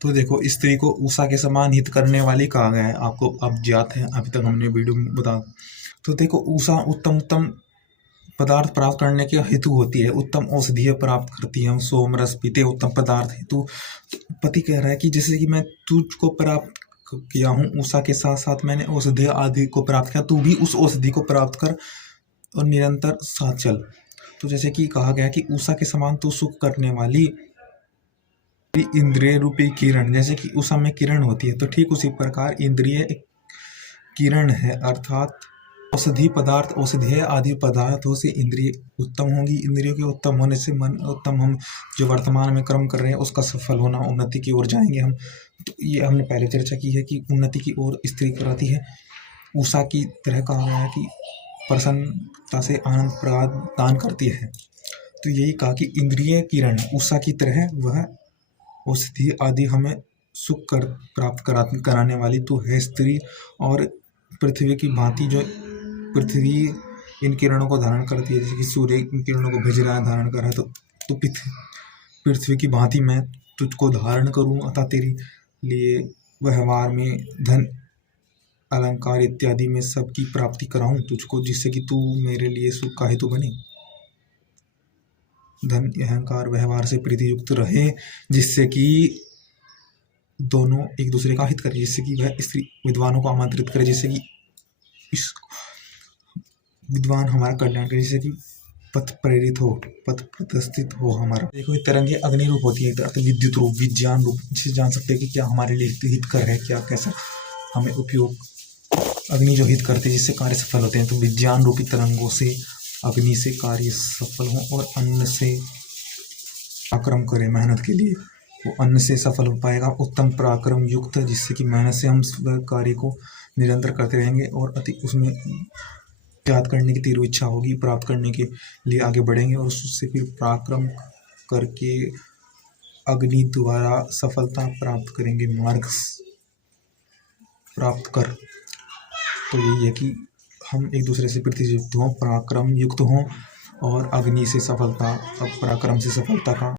तो देखो, स्त्री को उषा के समान हित करने वाली कहा गया है। आपको अब ज्ञात है, अभी तक हमने वीडियो में बता। तो देखो, उषा उत्तम उत्तम पदार्थ प्राप्त करने के हेतु होती है, उत्तम औषधीय प्राप्त करती है। हम सोम रस पीते उत्तम पदार्थ हेतु। तो पति कह रहा है कि जैसे कि मैं तुझको प्राप्त किया हूँ उषा के साथ साथ मैंने औषधि आदि को प्राप्त किया, तू भी उस औषधि को प्राप्त कर और निरंतर साथ चल। तो जैसे कि कहा गया कि उषा के समान तू सुख करने वाली इंद्रिय रूपी किरण, जैसे कि उषा में किरण होती है, तो ठीक उसी प्रकार इंद्रिय एक किरण है, अर्थात औषधि पदार्थ औषधीय आदि पदार्थों से इंद्रिय उत्तम होंगी। इंद्रियों के उत्तम होने से मन उत्तम, हम जो वर्तमान में कर्म कर रहे हैं उसका सफल होना, उन्नति की ओर जाएंगे हम। तो ये हमने पहले चर्चा की है कि उन्नति की ओर स्त्री कराती है। उषा की तरह कहा गया है कि प्रसन्नता से आनंद प्रदान करती है। तो यही कहा कि इंद्रिय किरण उषा की तरह वह औषधि आदि हमें सुख कर प्राप्त कराने वाली तो है स्त्री। और पृथ्वी की भांति जो पृथ्वी इन किरणों को धारण करती है, जैसे कि सूर्य इन किरणों को भेज रहा है, धारण कर रहा है, तो पृथ्वी की भांति मैं तुझको धारण करूं, अतः तेरे लिए व्यवहार में धन अलंकार इत्यादि में सबकी प्राप्ति कराऊं तुझको, जिससे कि तू मेरे लिए सुख का हेतु बने। धन अहंकार व्यवहार से प्रीति युक्त रहे, जिससे कि दोनों एक दूसरे का हित करे, जिससे कि वह स्त्री विद्वानों को आमंत्रित करे, जिससे कि इस विद्वान हमारा कल्याण करे, जिससे कि पथ प्रेरित हो, पथ प्रतिष्ठित हो हमारा। देखो, ये तरंगे अग्नि रूप होती है, तो विद्युत रूप, विज्ञान रूप, जिससे जान सकते हैं कि क्या हमारे लिए हितकर है, क्या कैसा हमें उपयोग। अग्नि जो हित करते हैं, जिससे कार्य सफल होते हैं, तो विज्ञान रूपी तरंगों से अग्नि से कार्य सफल हो, और अन्न से पराक्रम करें मेहनत के लिए, वो अन्न से सफल हो पाएगा। उत्तम पराक्रम युक्त, जिससे कि मेहनत से हम कार्य को निरंतर करते रहेंगे और अति उसमें याद करने की तीव्र इच्छा होगी, प्राप्त करने के लिए आगे बढ़ेंगे, और उससे फिर पराक्रम करके अग्नि द्वारा सफलता प्राप्त करेंगे, मार्ग प्राप्त कर। तो यही है कि हम एक दूसरे से प्रतियुक्त हों, पराक्रम युक्त हों, और अग्नि से सफलता, पराक्रम से सफलता का